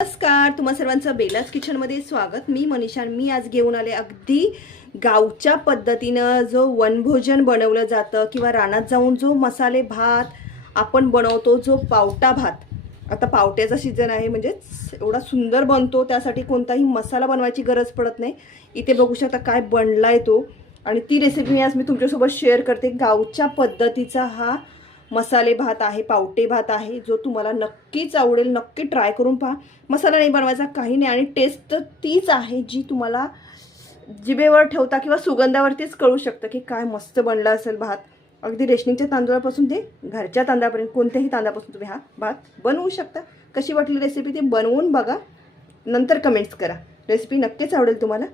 नमस्कार तुम्हा सर्वांचं बेलाच किचनमध्ये स्वागत. मी मनीषा मी आज घेऊन आले अगदी गावच्या पद्धतीनं जो वनभोजन बनवलं जातं किंवा रानात जाऊन जो मसाले भात आपण बनवतो जो पावटा भात. आता पावट्याचा सीझन आहे म्हणजेच एवढा सुंदर बनतो त्यासाठी कोणताही मसाला बनवायची गरज पडत नाही. इथे बघू शकता काय बनला आहे तो. आणि ती रेसिपी मी आज मी तुमच्यासोबत शेअर करते. गावच्या पद्धतीचा हा मसाले भात आहे पावटे भात आहे जो तुम्हाला नक्कीच आवडेल नक्की ट्राय करून पहा. मसाला नाही बनवायचा काही नाही आणि टेस्ट तर तीच आहे जी तुम्हाला जिभेवर ठेवता किंवा सुगंधावरतीच कळू शकतं की काय मस्त बनला असेल भात. अगदी रेशनिंगच्या तांदूळापासून ते घरच्या तांदळापर्यंत कोणत्याही तांदळापासून तुम्ही हा भात बनवू शकता. कशी वाटली रेसिपी ते बनवून बघा. नंतर कमेंट्स करा. रेसिपी नक्कीच आवडेल तुम्हाला.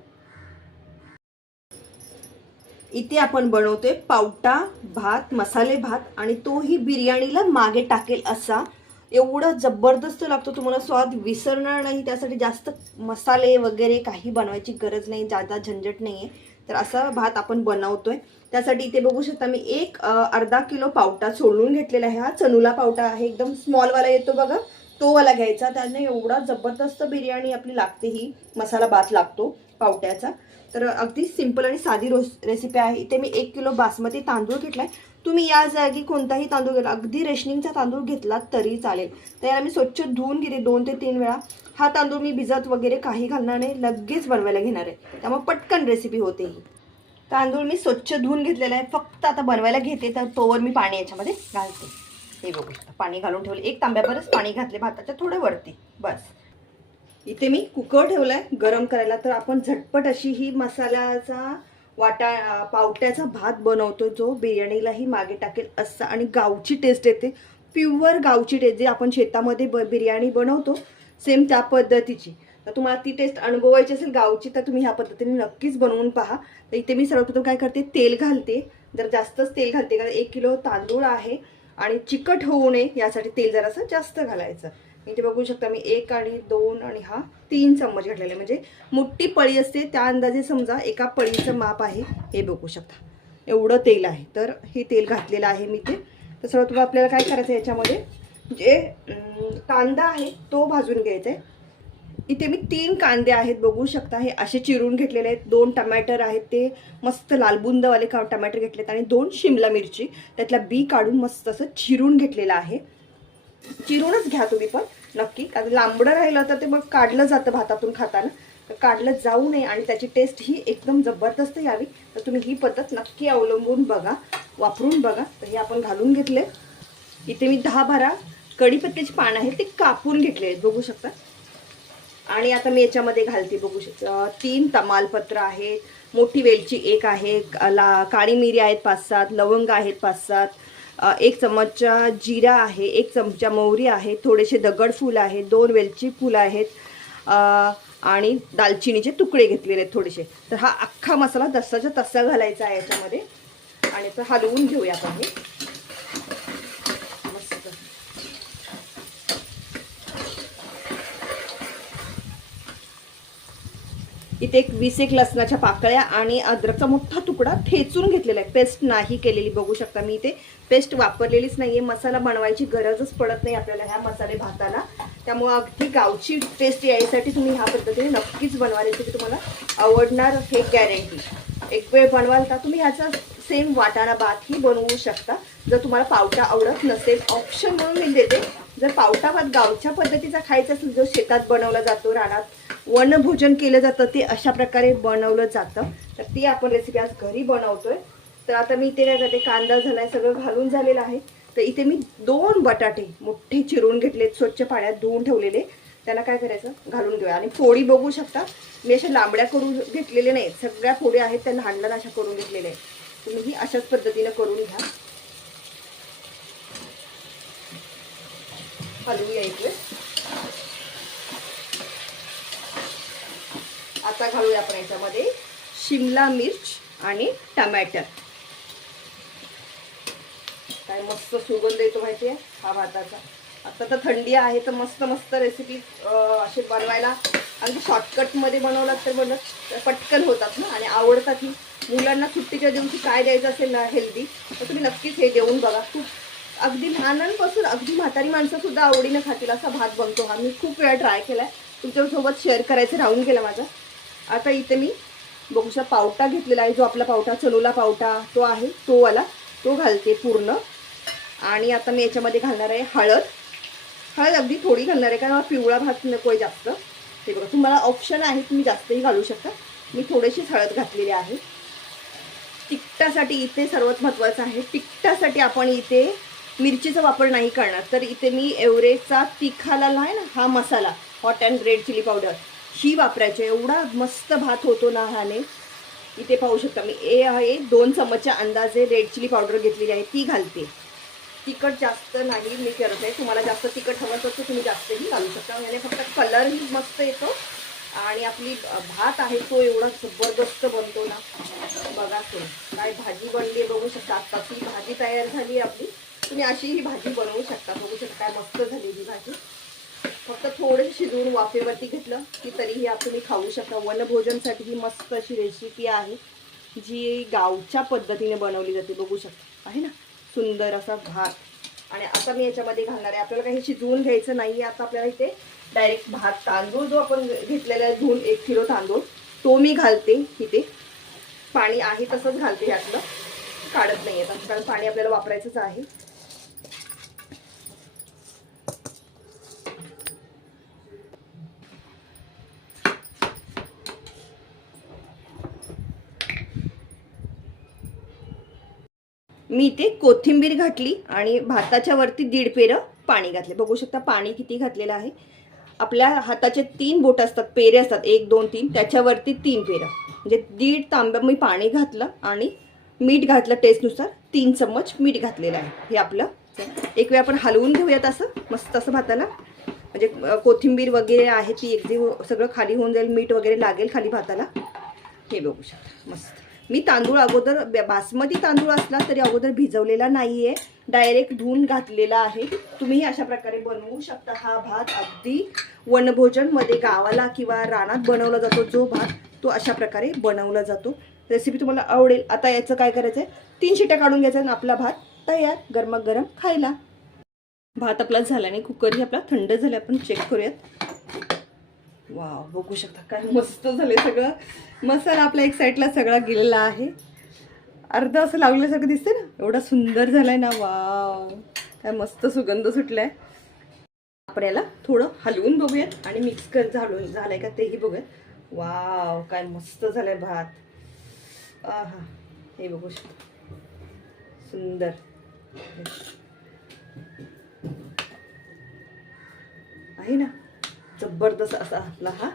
इथे आपण बनवतोय पावटा भात मसाले भात आणि तोही बिर्याणीला मागे टाकेल असा. एवढा जबरदस्त लागतो तुम्हाला स्वाद विसरणार नाही. त्यासाठी जास्त मसाले वगैरे काही बनवायची गरज नाही जादा झंझट नाही आहे तर असा भात आपण बनवतोय. त्यासाठी इथे बघू शकता मी एक अर्धा किलो पावटा सोडून घेतलेला आहे हा. चनुला पावटा आहे एकदम स्मॉलवाला येतो बघा. तो वाला घ्यायचा. त्याने एवढा जबरदस्त बिर्याणी आपली लागते ही. मसाला भात लागतो पावट्याचा. तर अगदी सिंपल आणि साधी रोस रेसिपी आहे. इथे मी एक किलो बासमती तांदूळ घेतलाय. तुम्ही या जागी कोणताही तांदूळ घेतला अगदी रेशनिंगचा तांदूळ घेतला तरी चालेल. तर याला मी स्वच्छ धुवून घेते दोन ते तीन वेळा. हा तांदूळ मी भिजत वगैरे काही घालणार नाही. लगेच बनवायला घेणार आहे. त्यामुळे पटकन रेसिपी होते ही. तांदूळ मी स्वच्छ धुवून घेतलेला आहे. फक्त आता बनवायला घेते तर तोवर मी पाणी याच्यामध्ये घालते. हे बघू शकता. पाणी घालून ठेवले. एक तांब्याभरच पाणी घातले भाताच्या थोडं वरती. बस. इथे मी कुकर ठेवलाय गरम करायला. तर आपण झटपट अशी ही मसाल्याचा वाटा पावट्याचा भात बनवतो जो बिर्याणीलाही मागे टाकेल असा. आणि गावची टेस्ट येते. प्युअर गावची टेस्ट जे आपण शेतामध्ये ब बिर्याणी बनवतो सेम त्या पद्धतीची. तर तुम्हाला ती टेस्ट अनुभवायची असेल गावची तर तुम्ही ह्या पद्धतीने नक्कीच बनवून पहा. तर इथे मी सर्वप्रथम काय करते? तेल घालते. जर जास्तच तेल घालते कारण एक किलो तांदूळ आहे. आणि चिकट होऊ नये यासाठी तेल जरासं जास्त घालायचं. इथे बघू शकता मी एक आणि दोन आणि हा तीन चम्मच घातलेले आहे. म्हणजे मोठी पळी असते त्या अंदाजे समजा एका पळीचं माप आहे हे बघू शकता. एवढं तेल आहे. तर हे तेल घातलेलं आहे मी ते तर सर्वात आपल्याला काय करायचं आहे याच्यामध्ये? जे कांदा आहे तो भाजून घ्यायचा आहे. इथे मी तीन कांदे आहेत बघू शकता. हे असे चिरून घेतलेले आहेत. दोन टमॅटर आहेत ते मस्त लालबुंदवाले का टमॅटर घेतलेत आणि दोन शिमला मिरची. त्यातला बी काढून मस्त असं चिरून घेतलेलं आहे. चिरूनच घ्या तुम्ही पण नक्की. कारण लांबडं राहिलं तर ते मग काढलं जातं भातातून खाताना. तर काढलं जाऊ नये आणि त्याची टेस्ट ही एकदम जबरदस्त यावी. तर तुम्ही ही पद्धत नक्की अवलंबून बघा वापरून बघा. तर हे आपण घालून घेतले. इथे मी दहा बारा कढीपत्त्याची पानं आहेत ते कापून घेतले आहेत. बघू शकता. आणि आता मी याच्यामध्ये घालते बघू शकता. तीन तमालपत्र आहेत. मोठी वेलची एक आहे. ला काळी मिरी आहेत पाच सात लवंग आहेत पाच सात एक चमचा जिरा आहे एक चमचा मोहरी आहे थोडेसे दगड फूल आहे दोन वेलची फुलं आहेत. आणि दालचिनीचे तुकडे घेतलेले आहेत थोडेसे. तर हा अख्खा मसाला तसाच्या तसा घालायचा आहे याच्यामध्ये. आणि तो हलवून घेऊया आपण हे इथे एक वीस एक लसणाच्या पाकळ्या आणि अद्रकचा मोठा तुकडा ठेचून घेतलेला आहे. पेस्ट नाही केलेली बघू शकता मी इथे. पेस्ट वापरलेलीच नाही आहे मसाला बनवायची गरजच पडत नाही आपल्याला ह्या मसाले भाताला. त्यामुळं अगदी गावची टेस्ट यायसाठी तुम्ही ह्या पद्धतीने नक्कीच बनवा रेसिपी तुम्हाला आवडणार हे गॅरंटी एक वेळ बनवाल का तुम्ही ह्याचा सेम वाटाणा भातही बनवू शकता. जर तुम्हाला पावटा आवडत नसेल ऑप्शन म्हणून मी देते. जर पावटा भात गावच्या पद्धतीचा खायचा असेल जो शेतात बनवला जातो रानात वनभोजन केलं जातं ते अशा प्रकारे बनवलं जातं. तर ती आपण रेसिपी आज घरी बनवतोय. तर आता मी इथे काय करते कांदा झालाय सगळं घालून झालेलं आहे. तर इथे मी दोन बटाटे मोठे चिरून घेतलेत स्वच्छ पाण्यात धुवून ठेवलेले. त्याला काय करायचं? घालून घेऊया. आणि फोडी बघू शकता मी अशा लांबड्या करून घेतलेल्या नाहीत. सगळ्या फोडी आहेत त्या लहान लहान अशा करून घेतलेल्या आहेत. तुम्ही ही अशाच पद्धतीनं करून घ्या. हलवूया इकडे आता घालूया आपण याच्यामध्ये शिमला मिर्च आणि टमॅटर. काय मस्त सुगंध येतो माहिती आहे हा भाताचा. आता तर थंडी आहे तर मस्त मस्त रेसिपी असे बनवायला. अगदी शॉर्टकटमध्ये बनवलात तर बनत तर पटकन होतात ना आणि आवडतात ही. मुलांना सुट्टीच्या दिवशी काय द्यायचं असेल ना हेल्दी तर तुम्ही नक्कीच हे देऊन बघा. खूप अगदी लहानांपासून अगदी म्हातारी माणसंसुद्धा आवडीनं खातील असा भात बनतो हा. मी खूप वेळा ट्राय केला आहे तुमच्यासोबत शेअर करायचं राहून गेला माझा. आता इथे मी बघू शकता पावटा घेतलेला आहे. जो आपला पावटा चलोला पावटा तो आहे तो वाला. तो घालते पूर्ण. आणि आता मी याच्यामध्ये घालणार आहे हळद. हळद अगदी थोडी घालणार आहे कारण मला पिवळा भात नको आहे जास्त. ते बघा तुम्हाला ऑप्शन आहे तुम्ही जास्तही घालू शकता. मी थोडीशीच हळद घातलेली आहे. तिखटासाठी इथे सर्वात महत्त्वाचं आहे तिखटासाठी आपण इथे मिरचीचा वापर नाही करणार. तर इथे मी एव्हरेजचा तिखाला आहे ना हा masala hot and red chilli powder ही वापरायची आहे. एवढा मस्त भात होतो ना हाने. इथे पाहू शकता मी. ए आहे दोन चमचच्या अंदाजे रेड चिली पावडर घेतलेली आहे ती घालते. तिखट जास्त नाही मी करत आहे. तुम्हाला जास्त तिखट हवं तर तुम्ही जास्तही घालू शकता. याने फक्त कलरही मस्त येतो. आणि आपली भात आहे तो एवढा जबरदस्त बनतो ना. बघा तो. काय भाजी बनली बघू शकता. आता ती भाजी तयार झाली आहे आपली. तुम्ही अशी ही भाजी बनवू शकता. बघू शकता काय मस्त झाली ही भाजी. फक्त थोडं शिजवून वाफेवरती घेतलं की तरीही आप तुम्ही खाऊ शकता. वनभोजनसाठी ही मस्त अशी रेसिपी आहे जी गावच्या पद्धतीने बनवली जाते. बघू शकता. आहे ना? सुंदर असा भात. आणि आता मी याच्यामध्ये घालणार आहे. आपल्याला काही शिजवून घ्यायचं नाही आहे आता आपल्याला इथे डायरेक्ट भात तांदूळ जो आपण घेतलेला आहे धुवून एक किलो तांदूळ तो मी घालते इथे. पाणी आहे तसंच घालते यातलं. काढत नाही आता कारण पाणी आपल्याला वापरायचंच आहे. मी इथे कोथिंबीर घातली आणि भाताच्या वरती दीड पेरं पाणी घातले. बघू शकता पाणी किती घातलेलं आहे. आपल्या हाताचे तीन बोट असतात पेरे असतात एक दोन तीन. त्याच्यावरती तीन पेरं. म्हणजे दीड तांब्या मी पाणी घातलं आणि मीठ घातलं टेस्टनुसार तीन चम्मच मीठ घातलेलं आहे. हे आपलं. एक वेळ आपण हलवून घेऊयात असं. मस्त असं भाताला. म्हणजे कोथिंबीर वगैरे आहे ती एकदी हो- सगळं खाली होऊन जाईल मीठ वगैरे लागेल खाली भाताला. हे बघू शकता. मस्त. मी तांदूळ अगोदर ब- बासमती तांदूळ असला तरी अगोदर भिजवलेला नाही आहे डायरेक्ट धुवून घातलेला आहे. तुम्ही अशा प्रकारे बनवू शकता हा भात. अगदी वनभोजनमध्ये गावाला किंवा रानात बनवला जातो जो भात तो अशा प्रकारे बनवला जातो. रेसिपी तुम्हाला आवडेल. आता याचं काय करायचं आहे तीन शिट्या काढून घ्यायचं आणि आपला भात तयार गरमागरम खायला. भात आपला झाला नाही कुकरही आपला थंड झाला. आपण चेक करूयात. वाव बघू शकता काय मस्त झाले सगळं. मसाला आपला एक साईडला सगळा गेलेला आहे. अर्ध असं लावल्यासारखं दिसते ना? एवढा सुंदर झालाय ना वाव. काय मस्त सुगंध सुटलाय. आपण याला थोडं हलवून बघूयात आणि मिक्स कर झालून झालंय का तेही बघूयात. वाव काय मस्त झालाय भात. आहा हे बघू शकता. सुंदर. आहे ना? जबरदस्त असा आपला हा.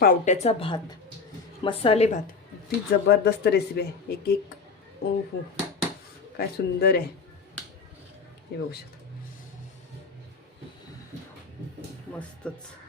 पावट्याचा भात मसाले भात. ती जबरदस्त रेसिपी आहे. एक एक ओ हो काय सुंदर आहे. हे बघू शकता. मस्तच.